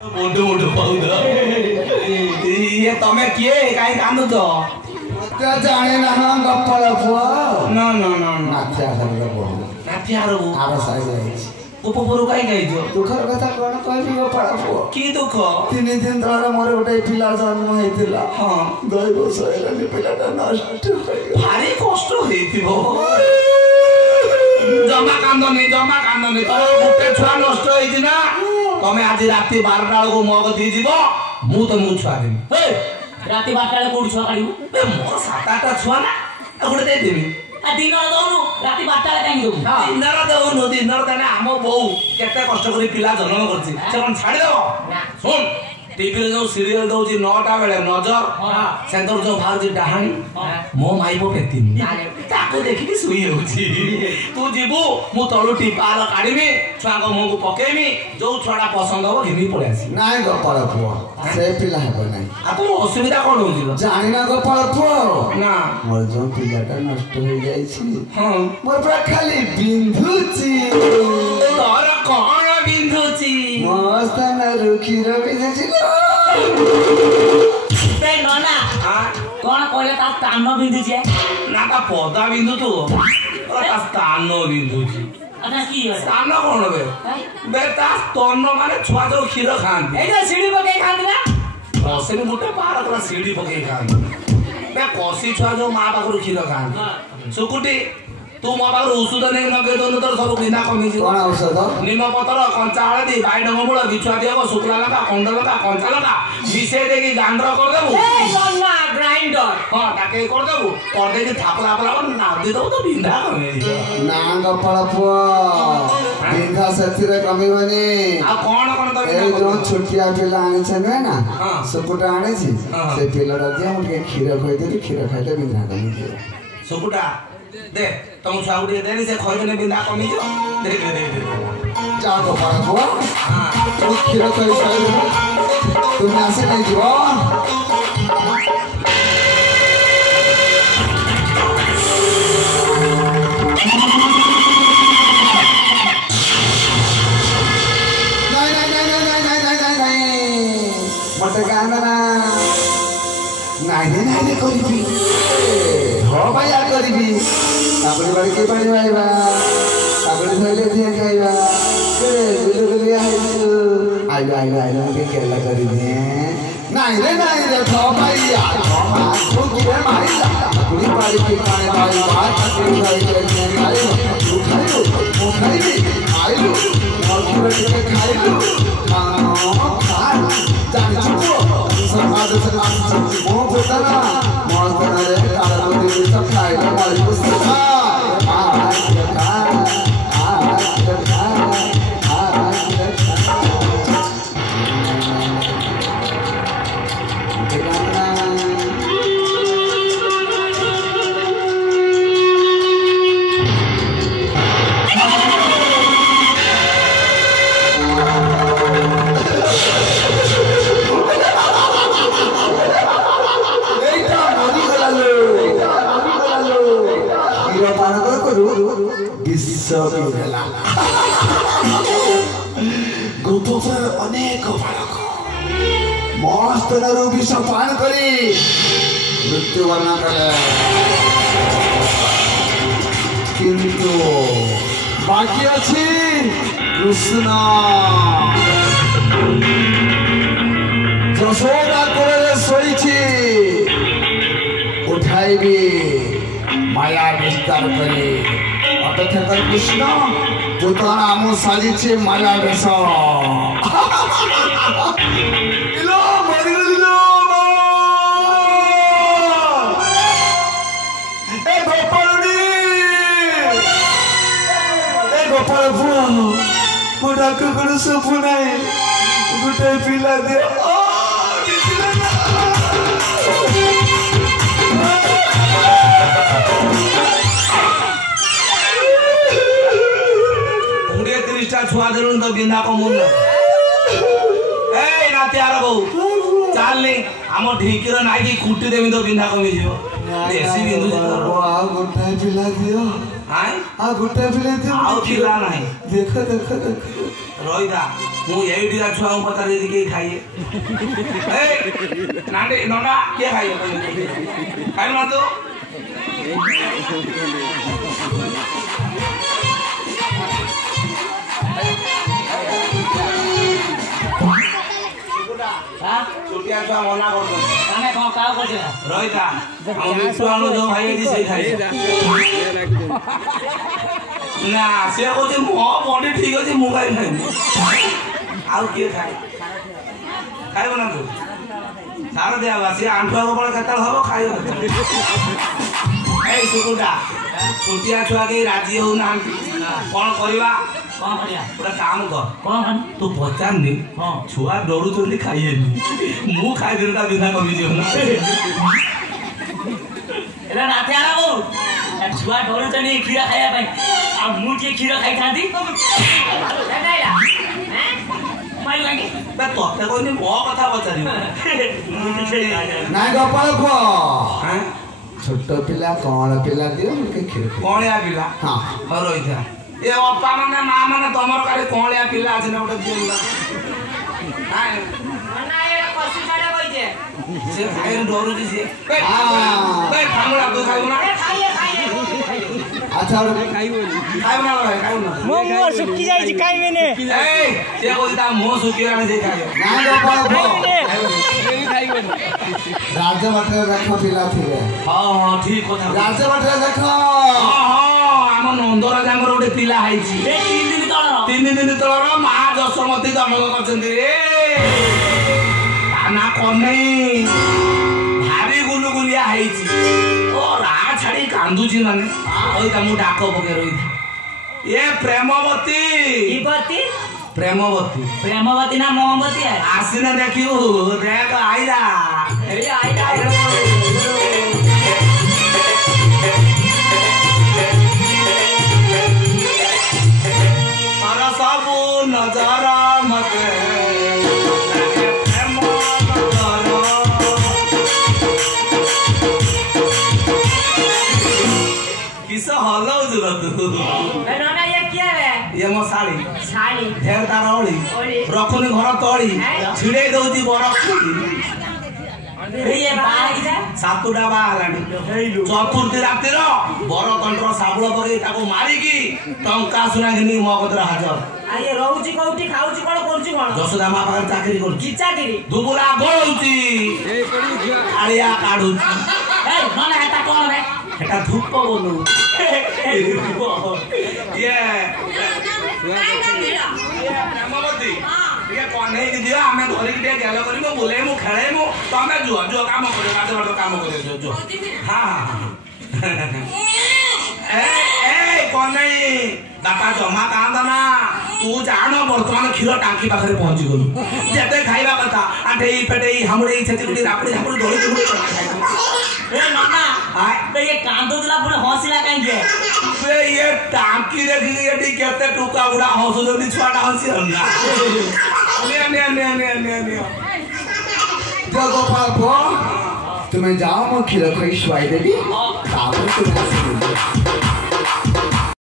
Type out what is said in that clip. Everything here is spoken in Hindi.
मोटो मोटो पाउदा ये तमे किए काई कांदु तो ते जाने ना गप्पल पुआ ना ना ना नाथ्या हरले बोल नाथ्या हरबो आरो साइ जाई उपपुरु काई गाइजो दुखर कथा कोन कहबी गप्पल पुआ की दुख 3 दिन तळे मोर गोटे पिला जन्म हेतिला हां 2 वर्ष हेलानी पिलाटा नष्ट होई भारी कष्ट हेतिबो जमा कांदनी तो गुटे छुआ नष्ट होई ना तमे आज राती 12टा को मग दी जीवो मु तो मु छुआ देबी हे राती 12टा कोडी छुआ काढिबो बे मोर 7-8टा छुआ ना गुटे दे देबी आ दिन दउनु राती 12टा काई दउ दिनर दउनु दिनर तने आम बौ केते कष्ट करी पिला जन्म करछि से कोन छाडी देबो सुन टीवी रे जो सीरियल दउछि 9टा बेले नजर सेंटर जो बाहर जी डहाणी मो माइबो पेतिन ताको देखि कि सुई होछि तू जीबू मु तळु टिपार काढिबी छुआ को मु को पकेइबी जो छडा पसंद हो घिनी पळे आसी नाय गप्पल पुआ से पिला हेबो नाय आ तो असुविधा कोन होछि जानि ना गप्पल पुआ ना मोर जो पिलाटा नष्ट होई जाई छी हां मोर पर खाली बिंदुची तोर कोन बिंदुची मस्त ना रुखी रवि जछि बे नना कोन कहले ता तान बिंदु जे ना ता पदा बिंदु तो ता स्थान बिंदु जी अना की हो स्थान कोन बे बे ता स्तन माने छुआ जो खीर खान एटा सीढ़ी पके खांदी ना बसे गुटे पार करा सीढ़ी पके खान बे कोसी छुआ जो मां पाखरु खीर खान सुकुटी तू मो पाखरु औषध नै नगे दोन तो सब बिना कमी जी कोन औषध निम पतर कंचा हळदी बाइडंग मूळ बिछुआ दियो सुकला लगा कंड लगा कंचा लगा मिसे देकी गांडर कर देबू ए नना ग्राइंडर हां ताके कर देबू कर देकी थापला थापला ना दे दो तो बिंदा कमी ना गप्पल पुआ बिंदा सतिरे कमीबनी आ कोन तो ए जो छोटिया पिला आनी छ ना हां सुकुटा आनी छी से पिलाटा दिया मुके खीर खोइ दे खीर खाइले बिंदा कमी दियो सुकुटा दे तुम छुआ उठे दे से खोइने बिंदा कमी जो दे जा गप्पल पुआ हां तो खीर खोइ साइले तुम आसे नहीं जीवो मटे गाना नाही नाही करिबी हो भैया करिबी आपणी बाड़ी के पानी आइबा आपणी थैले दिए खाइबा के बिलुबिली आइलो के केला करि दे नाही रे हो भैया हो तू के मारिला आपणी बाड़ी के पानी भाई बात के भाई के खाइलो तू खाइलो ओ खाइबी आइलो और के खाइलो खानो खा जाने चुप समाज से वो बोलता ना मौत ना रे काला मोती सब खाएगा वाली पुस्तक गोपोफर अनेक बालक मस्त नरु विष पान करी मृत्यु वर्ण करे किंतु बाकी अछि कृष्ण যশোদা করে শোইছি উঠাইবি মায়া বিস্তার করে অপেক্ষা কর কৃষ্ণ পুতনা আমু সাজিছে মায়া বেশ গোপাল পুয়া মো ডাক করে সপু নাই গোটে পিলা দে छुआ देलुन तो बिंदा को मुन ए नाते आर बहु चाल ले हम ढीकीर नाई की खुटी देमी तो बिंदा कमी जिवो देसी बिंदु आ गोटे पिला दियो हाय आ गोटे पिला दियो आउ पिला नाही देखो देखो देखो ରହିଥା ମୁଁ ଏଇଠିକା ଛୁଆଙ୍କୁ ପଚାରି ଯଦି କେହି ଖାଇଏ ନାଣ୍ଡି ନଣ୍ଡା କିଏ ଖାଇବ ଖାଇବ ନା ତୁ ଛୋଟିଆ ଛୁଆ ମନା କରୁଛନ୍ତି ରହିଥା ଆମ ଛୁଆଙ୍କୁ ଯୋଉ ଖାଇଛି ସେ ଖାଇବ ନା ସେ କହୁଛି ମୋ ବଡି ଠିକ ଅଛି ମୁଁ ଖାଇ ଖାଇବି ଆଉ କିଏ ଖାଏ ଖାଇବ ନା ତୁ ସାର ଦିଆବା ସିଏ ଆଣ୍ଠୁଆ ଗୋପାଳ କେତେବେଳେ ହବ ଖାଇବ ଏଇ ସୁକୁଟା ଛୋଟିଆ ଛୁଆ କେହି ରାଜି ହଉନାହାନ୍ତି କଣ କରିବା ଗୋଟେ କାମ କର ତୁ ପଚାରନି ଛୁଆ ଡରୁଛନ୍ତି ଖାଇଏନି ମୁଁ ଖାଇଦେଲି ତା ବିନା କମିଯିବ ନା ଛୁଆ ଡରୁଛନ୍ତି କ୍ଷୀର ଖାଇବା ପାଇଁ ଆଉ ମୁଁ ଟିକେ କ୍ଷୀର ଖାଇଥାନ୍ତି ତତେ କହିନି ମୋ କଥା ପଚାରିବ ନାଇଁ ଗୋପାଳ ପୁଅ ଛୋଟ ପିଲା କଅଁଳ ପିଲା ଦିଅ କଅଁଳିଆ ପିଲା ହଁ ରହିଥା ଏ ଅପା ମାନେ ମା ମାନେ ତମର କାଲି କଅଁଳିଆ ପିଲା ଅଛି ନା ଗୋଟେ ଦିଅ ସେ ଖାଇନି ଡରୁଛି ସିଏ ଖାଇବୁ ତୁ ଖାଇବୁ ନା ଆଚ୍ଛା ଖାଇବୁ ନା ମୋ ମୁହଁ ଶୁଖି ଯାଇଛି ଖାଇବେନି ସେ କହୁଛି ତା ମୁହଁ ଶୁଖିଗଲାଣି ସେ ଖାଇବ ରାଜବାଟରେ ଦେଖ ପିଲା ଥିବେ ହଁ ଠିକ କଥା ରାଜବାଟରେ ଦେଖ ଆମ ନନ୍ଦରାଜାଙ୍କର ଗୋଟେ ପିଲା ହେଇଛି 3 ଦିନ ତଳର ମା ଯଶୋମତୀ ଜନ୍ମ କରିଛନ୍ତି ରେ ତା ନା କନେଇ ଭାରି ଗୁଲୁଗୁଲିଆ ହେଇଛି ଓ ରା ଛାଡି କାନ୍ଦୁଛି ମାନେ ରହିଥା ମୁଁ ଡାକ ପକେଇ ରହିଥା ଏ ପ୍ରେମବତୀ ପ୍ରେମବତୀ ନା ମହମବତୀ ଆସିନା ଦେଖିବୁ ଦେଖ ଆଇଲା ସବୁ ନଜର ମତେ किस हलौज र तू नना ये क्या है ये मो साड़ी ढेर तार ओली रखुनी घर तोली छिड़े दउची बरफ ये बाई जा सातुडा बा हलानी चतुर्थी रातिर बर कंट्र साबुळ पके ताको मारी की टंका सुना घिनी मो कतरा हाजर आ ये रहउची कोठी खाउची कोन करची कोन जसोदा मा पाकर चाकरी कर की चाकरी दुबुला गळउची ए कडी आलिया काढुची ए नना हेता कोन रे हेटा धूप बोलू ये प्रेमवती ये कन्हे की दियो हमें धरी के गेल करी मो बोले मु खेले मु तमे जुआ जुआ काम करे रात रात काम करे जो हां ए कन्हे बापा जमा कांदा ना तू जानो वर्तमान खीर टांकी पाखरे पहुंची गलु जेते खाइबा कथा आठेई पेटेई हमड़ेई छेचुडी रापड़ी झापड़ी धोई धोई ए नना बे ये कांदो दिला पुरे हंसिला काई जे बे ये टांकी देखि एडी केते टुका उडा हंसो जदी छुआटा हंसी हन्ना ने गोपाल पुआ तुम्हें जाओ मैं खीर खाई शुआई देवी